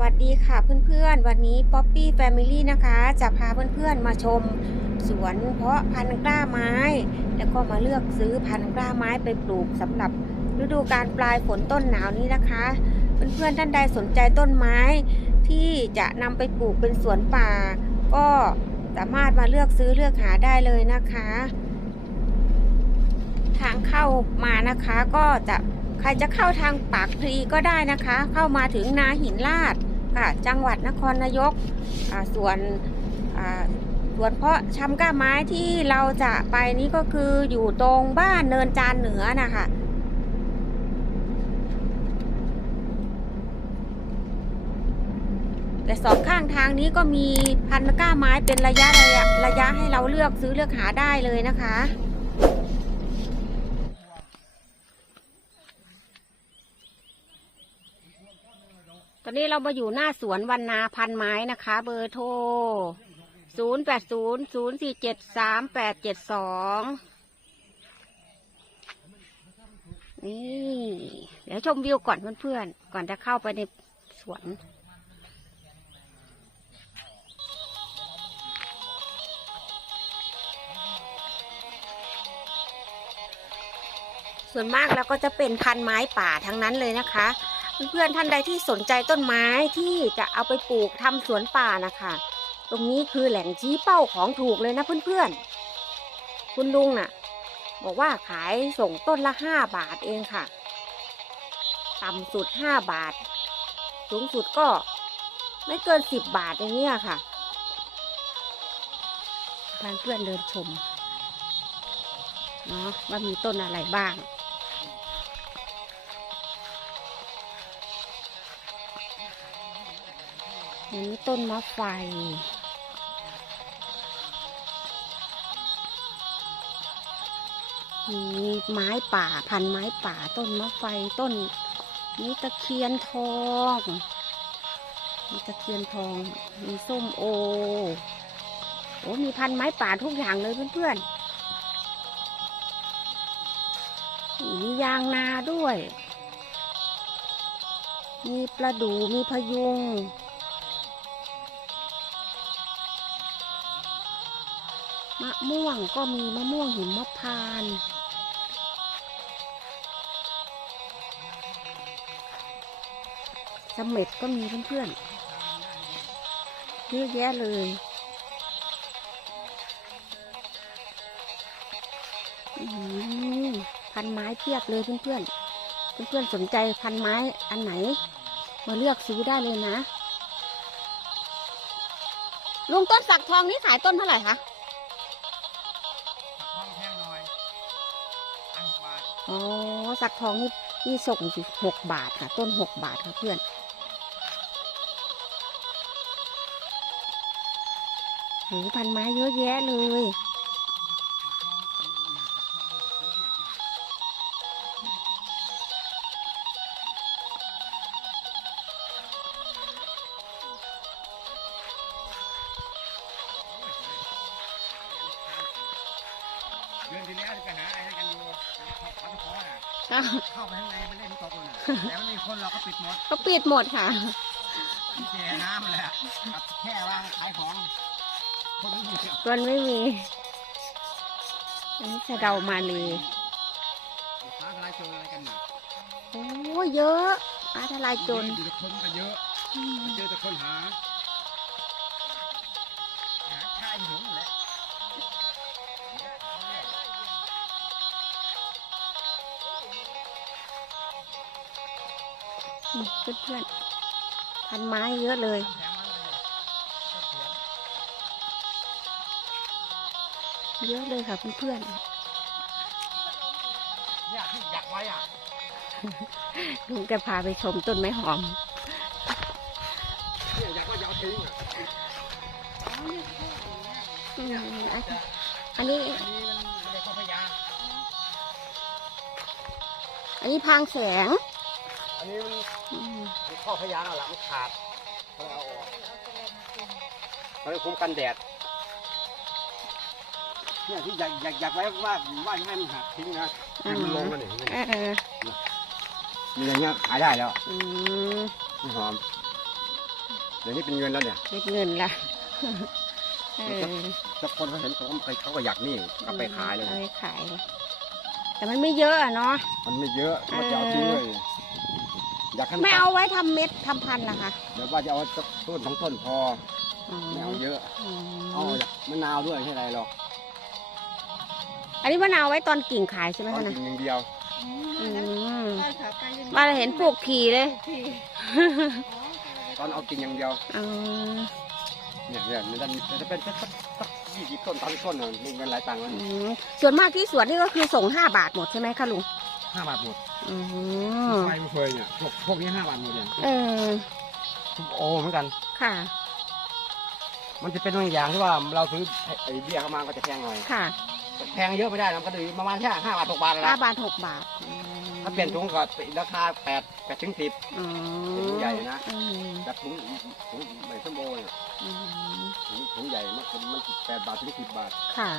วัสดีค่ะเพื่อนๆ วันนี้ Poppy Family นะคะ จะพาเพื่อนๆมาชม สวนเพาะพันธุ์กล้าไม้ แล้วก็มาเลือกซื้อพันธุ์กล้าไม้ไปปลูกสำหรับฤดูการปลายฝนต้นหนาวนี้นะคะ เพื่อนๆท่านใดสนใจต้นไม้ ที่จะนำไปปลูกเป็นสวนป่า ก็สามารถมาเลือกซื้อเลือกหาได้เลยนะคะ ทางเข้ามานะคะก็จะ ใครจะเข้าทางปากพลีก็ได้นะคะ เข้ามาถึงนาหินลาดค่ะจังหวัดนครนายกส่วนอ่วนเพาะชำก้าไม้ที่เราจะไปนี้ก็คืออยู่ตรงบ้านเนินจานเหนือนะคะแต่สองข้างทางนี้ก็มีพันธุ์ก้าไม้เป็นระยะระยะระยะให้เราเลือกซื้อเลือกหาได้เลยนะคะ ตอนนี้เรามาอยู่หน้าสวนวันนาพันไม้นะคะ เบอร์โทรศูนย์แปดศูนย์ศูนย์สี่เจ็ดสามแปดเจ็ดสองนี่ เดี๋ยวชมวิวก่อนเพื่อนๆ ก่อนจะเข้าไปในสวน ส่วนมากแล้วก็จะเป็นพันไม้ป่าทั้งนั้นเลยนะคะ เพื่อนๆท่านใดที่สนใจต้นไม้ที่จะเอาไปปลูกทำสวนป่านะคะตรงนี้คือแหล่งชี้เป้าของถูกเลยนะเพื่อนๆ คุณลุงน่ะ บอกว่าขายส่งต้นละห้าบาทเองค่ะ ต่ำสุดห้าบาท สูงสุดก็ไม่เกินสิบบาทอย่างเงี้ยค่ะพาเพื่อนเดินชมเนาะว่ามีต้นอะไรบ้าง อันนี้ต้นมะไฟ มีไม้ป่าพันไม้ป่าต้นมะไฟต้นนี้ตะเคียนทองมีตะเคียนทอง มีส้มโอ โอ้ มีพันไม้ป่าทุกอย่างเลยเพื่อนๆ มียางนาด้วย มีประดู่มีพยุง ม่วงก็มีมะม่วงหิมมพานต์เสมเม็ดก็มีเพื่อนๆเยอะแยะเลย พันไม้เพียบเลยเพื่อนๆ เพื่อนๆสนใจพันไม้อันไหน มาเลือกซื้อได้เลยนะ ลุงต้นสักทองนี้ขายต้นเท่าไหร่คะ อ๋อสักทองนี่นี่ส่งสิหกบาทค่ะ ต้นหกบาทค่ะเพื่อนหูพันไม้เยอะแยะเลย ล่นตกเลยน่ะแต่ไม่มีคนเราก็ปิดหมดก็ปิดหมดค่ะแช่น้ำเลยอะกับแค่วางขายของคนไม่มีเสียงมันไม่มีอันนี้สะเดามาเลยฟ้าทลายโจรอะไรกันน่ะโอ้เยอะอาทลายโจรอยู่แต่คนก็เยอะอืมเจอแต่คนหา เพื่อนๆพันไม้เยอะเลยเยอะเลยค่ะเพื่อนเนี่ยที่อยากไว้อะๆลุงจะพาไปชมต้นไม้หอมเนี่ยอยากว่าจะเอาทิ้งอะอืมอันนี้ อันนี้มันไม่ได้เข้าพยาอันนี้พางแสง อันนี้มันอืมมันเข้าพยางเอาหลังมันขาดเขาเลยเอาออกเขาเลยคุ้มกันแดดเนี่ยที่อยากอยากอยากไว้ว่าว่าให้มันหักทิ้งนะให้มันลงมาหนึ่งเออมีอย่างเงี้ยขายได้แล้วอืมไม่หอมเดี๋ยวนี้เป็นเงินแล้วเนี่ยได้เงินละเออถ้าคนเขาเห็นเขาก็เขาก็อยากนี่ก็ไปขายเลย เอาไปขายเลยแต่มันไม่เยอะอะเนาะ มันไม่เยอะมันจะเอาทิ้งเลย อยากให้นไม่เอาไว้ทำเม็ดทำพันธุ์ล่ะคะเดี๋ยวว่าจะเอาสักต้นสองต้นพออ๋อไม่เอาเยอะอืมเอาจากมะนาวด้วยไม่ใช่ไรหรอกอันนี้มะนาวไว้ตอนกิ่งขายใช่ไหมตอนคะนะกินอย่างเดียว อืม บ้านขาไปยังมาเห็นปลูกขี่เลยทีตอนเอากินอย่างเดียวอืมเนี่ยเนี่ยมันจะมันจะเป็นสักสักสักยี่สิบต้นสามสิบต้นน่ะมีเงินหลายตังค์แล้วอืมส่วนมากที่สวนนี่ก็คือส่งห้าบาทหมดใช่ไหมคะลุง ห้าบาทหมดอืมไฟเคยเนี่ยพวกพวกนี้ห้าบาทหมดเนี่ยเออทุกโอเหมือนกัน ค่ะ มันจะเป็นบางอย่างที่ว่าเราซื้อไอ้เบี้ยเข้ามาก็จะแพงหน่อยค่ะแพงเยอะไม่ได้นะมันก็เลยประมาณแค่ห้าบาทหกบาทนะห้าบาทหกบาทอืมถ้าเปลี่ยนถุงก็ราคาแปดแปดถึงสิบอืมถุงใหญ่นะอืมแบบถุงถุงใบส้มโอเนี่ยอืมถุงถุงใหญ่มันมันแปดบาทถึงสิบบาทค่ะ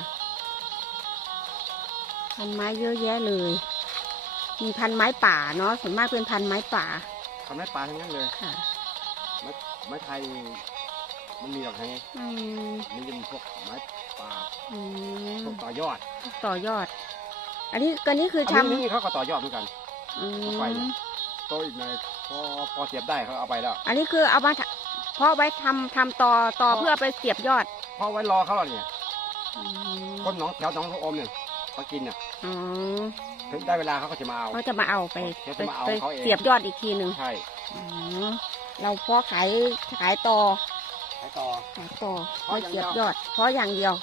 พันไม้เยอะแยะเลย มีพันไม้ป่าเนาะส่วนมากเป็นพันไม้ป่าทำให้ปลาทั้งนั้นเลยค่ะไม้ไม้ไทยมันมีหรอกไงอืมมันจะมีพวกไม้ป่าอืมพวกต่อยอดต่อยอด อันนี้ก็นี่คืออันทำนี้นี่เขาก็ต่อยอดเหมือนกันอืมไฟเนี่ยโตอีกหน่อยพอพอเสียบได้เขาเอาไปแล้ว อันนี้คือเอามาทะเพาะไว้ทำทำต่อต่อเพื่อไปเสียบยอดเพราะไว้รอเขาแล้วเนี่ยอืมคนหนองแถวหนองพระอมเนี่ย มากินเนี่ยอืมถึงได้เวลาเขาก็จะมาเอา เขาจะมาเอาไปเขาไปจะมาเอาไปเขาเอง เสียบยอดอีกทีหนึ่งใช่อืมเราเพาะขายขายต่อไปต่อ ขายต่อเพเพาะราะอย่างเสียบเดียยวอด เพราะอย่างเดียว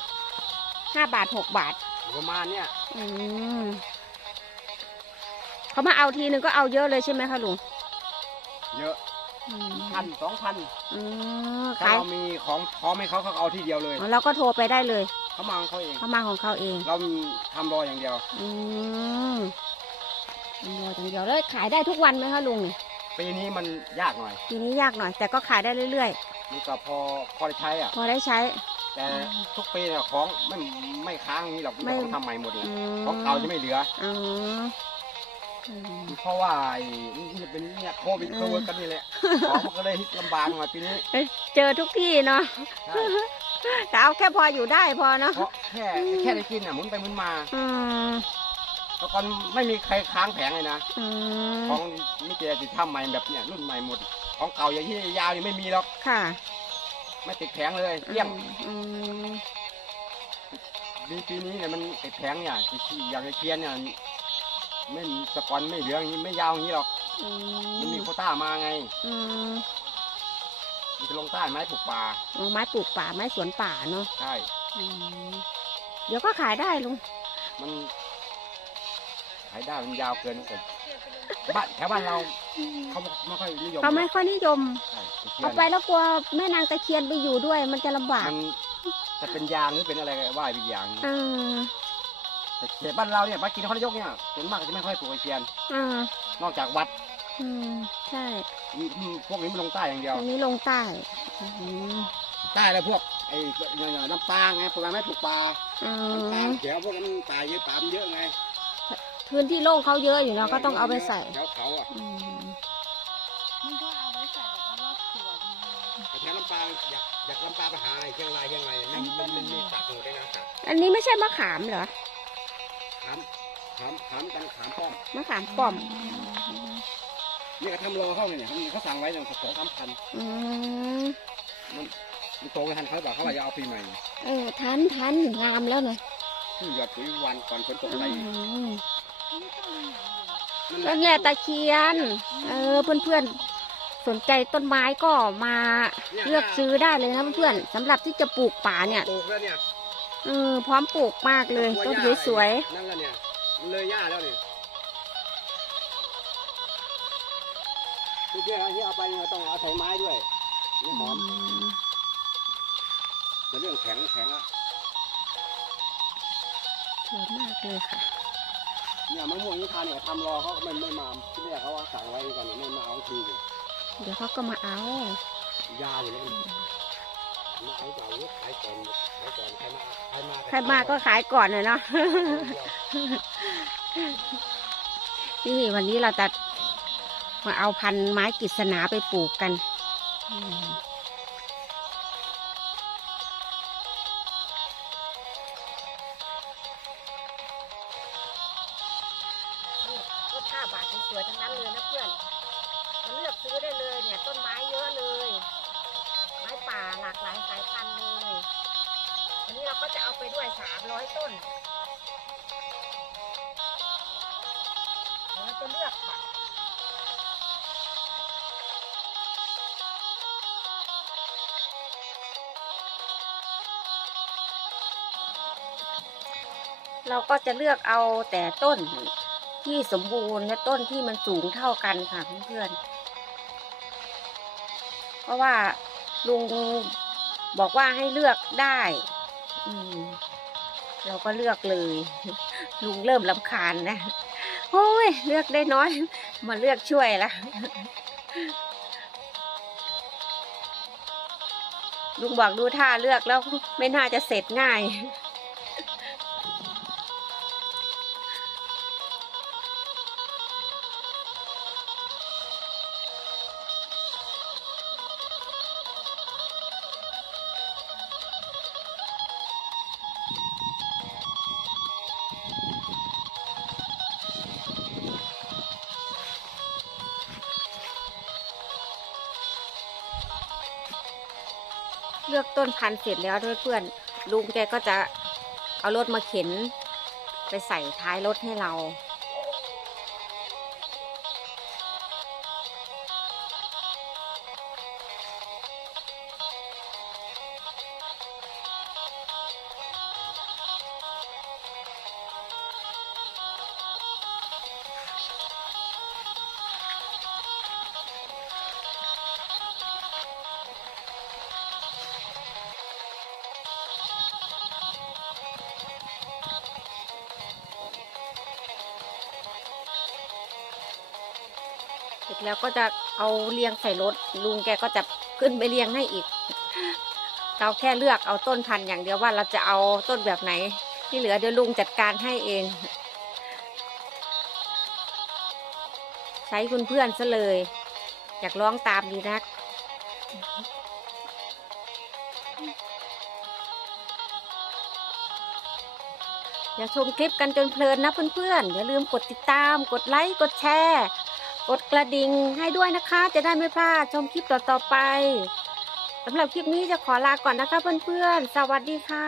ห้าบาทหกบาท ประมาณเนี่ยอืมเขามาเอาทีนึงก็เอาเยอะเลยใช่ไหมคะลุง เยอะอืม พันสองพันอืมถ้าขายเรามีของพร้อมให้เขาเขาเอาที่เดียวเลยเราก็โทรไปได้เลยเขามาของเขาเอง เขามาของเขาเองเราทำรออย่างเดียว อืมทำรออย่างเดียวแล้วขายได้ทุกวันไหมคะลุงนี่ปีนี้มันยากหน่อยทีนี้ยากหน่อย แต่ก็ขายได้เรื่อยมันก็พอพอได้ใช้อะ ๆ พอได้ใช้ แต่ทุกปีเนี่ยของไม่ไม่ค้างอย่างนี้หรอกไม่ ของทำใหม่หมดเลย อืมของเก่าจะไม่เหลือ อ๋ออืม เพราะว่าไอ้นี่จะเป็นเนี่ยโควิดอืมโควิดกันนี่แหละของมันก็เลยลำบากหน่อยปีนี้เจอทุกที่เนาะใช่แต่เอาแค่พออยู่ได้พอเนาะเพราะแค่แค่ได้กินอะหมุนไปหมุนมาอืมแล้วก่อนไม่มีใครค้างแผงเลยนะอืมของมิเจติดทำใหม่แบบเนี่ยรุ่นใหม่หมด ของเก่าอย่างที่ยาวนี่ไม่มีหรอกค่ะ ไม่ติดแผงเลยเลี่ยงอืมปีปีนี้เนี่ยมันติดแผงเนี่ยที่อย่างไอ้เทียนเนี่ย ไม่สปอนไม่เหลืออย่างนี้ไม่ยาวอย่างนี้หรอกอืมันมีมโควต้ามาไง อืมมันจะลงใต้ไม้ปลูกป่าเอาไม้ปลูกป่าไม้สวนป่าเนาะใช่อืมเดี๋ยวก็ขายได้ลุงมันขายได้มันยาวเกินแต่บ้านแถวบ้านเราเขาไม่ค่อยนิยมเขาไม่ค่อยนิยม ใช่ตะเคียเอานไปแล้วกลัวแม่นางตะเคียนไปอยู่ด้วย มันจะลำบากมันจะเป็นยางหรือเป็นอะไรก็ว่าอีกอย่าง อ่า แต่เขตบ้านเราเนี่ยบ้านกินข้าวยกเนี่ยส่วนมากจะไม่ค่อยปลูกตะเคียน อ่านอกจากวัดอืมใช่อืมพวกนี้มันลงใต้อย่างเดียว อันนี้ลงใต้อืมใต้แล้วพวกไอ้เนี่ยน้ำปลาไงปลูกไม้ปลูกปลาอืน้ำปลามเขียวพวกนั้นป่าเยอะป่ามันเยอะไงพื้นที่โล่งเขาเยอะอยู่เนาะก็ต้องเอาไปใส่แถวเขาอะอืมมันก็เอาไว้ใส่แบบว่ารอบสวนแต่แถวลำปางอยากอยากลำปางไปหาอะไรเชียงรายเชียงรายมันมันมันมีสักหมดเลยนะสักอันนี้ไม่ใช่มะขามเหรอขาม ขามขามกันขามป้อมมะขามป้อม นี่ก็ทำรอเข้าเนี่ยเขาเขาสั่งไว้ตั้งสองสามพันอืมมันโตไม่ทันเขาบอกเขาว่าจะเอาปีใหม่เออทันทันงามแล้วนะที่หยอดปุ๋ยวันก่อนฝนตกอืใส่มมันก็เลยอย่างเดียวต้นแร่ตะเคียน เออเพื่อนๆสนใจต้นไม้ก็มาเลือกซื้อได้เลยนะเพื่อนๆสำหรับที่จะปลูกป่าเนี่ยปลูกแล้วเนี่ยเออพร้อมปลูกมากเลยต้นสวยนั่นแล้วเนี่ยมัน เลยหญ้าแล้วเนี่ยที่เพื่อนที่เอาไปเนี่ยต้องเอาใส่ไม้ด้วยๆนี่หอมอืมแต่เรื่องแข็งแข็งอะสวยมากเลยค่ะ เนี่ยมะม่วงนี่ทานเนี่ยทำรอเขาก็ไม่ไม่มาที่แรกเขาว่าสั่งไว้กันเนี่ยไม่มาเอาทีเลยเดี๋ยวเขาก็มาเอายาอยู่แล้วมันมาเอาเก่าหรือขายก่อนขายก่อนใครมาใครมาใครมาก็ขายก่อนเลยเนาะ นี่วันนี้เราจะมาเอาพันธุ์ไม้กิษณาไปปลูกกัน ต้นห้าบาทสวยจังเลยนะเพื่อนมาเลือกซื้อได้เลยเนี่ยต้นไม้เยอะเลย ไม้ป่าหลากหลายสายพันธุ์เลย วันนี้เราก็จะเอาไปด้วยสามร้อยต้น จะเลือกเราก็จะเลือกเอาแต่ต้นที่สมบูรณ์และต้นที่มันสูงเท่ากันค่ะเพื่อนๆ เพราะว่าลุงบอกว่าให้เลือกได้ อืม เราก็เลือกเลย ลุงเริ่มลำคาญนะ โอ้ย เลือกได้น้อย มาเลือกช่วยละลุงบอกดูท่าเลือกแล้วไม่น่าจะเสร็จง่าย เลือกต้นพันธุ์เสร็จแล้วด้วยเพื่อนลุงแกก็จะเอารถมาเข็น ไปใส่ท้ายรถให้เรา แล้วก็จะเอาเรียงใส่รถลุงแกก็จะขึ้นไปเรียงให้อีก เราแค่เลือกเอาต้นพันธุ์อย่างเดียวว่าเราจะเอาต้นแบบไหน ที่เหลือเดี๋ยวลุงจัดการให้เอง ใช้คุณเพื่อนซะเลย อยากร้องตามดีนักอย่าชมคลิปกันจนเพลินนะเพื่อนๆ อย่าลืมกดติดตาม กดไลค์ กดแชร์ กดกระดิ่งให้ด้วยนะคะ จะได้ไม่พลาดชมคลิปต่อๆไปสำหรับคลิปนี้จะขอลาก่อนนะคะเพื่อนๆ สวัสดีค่ะ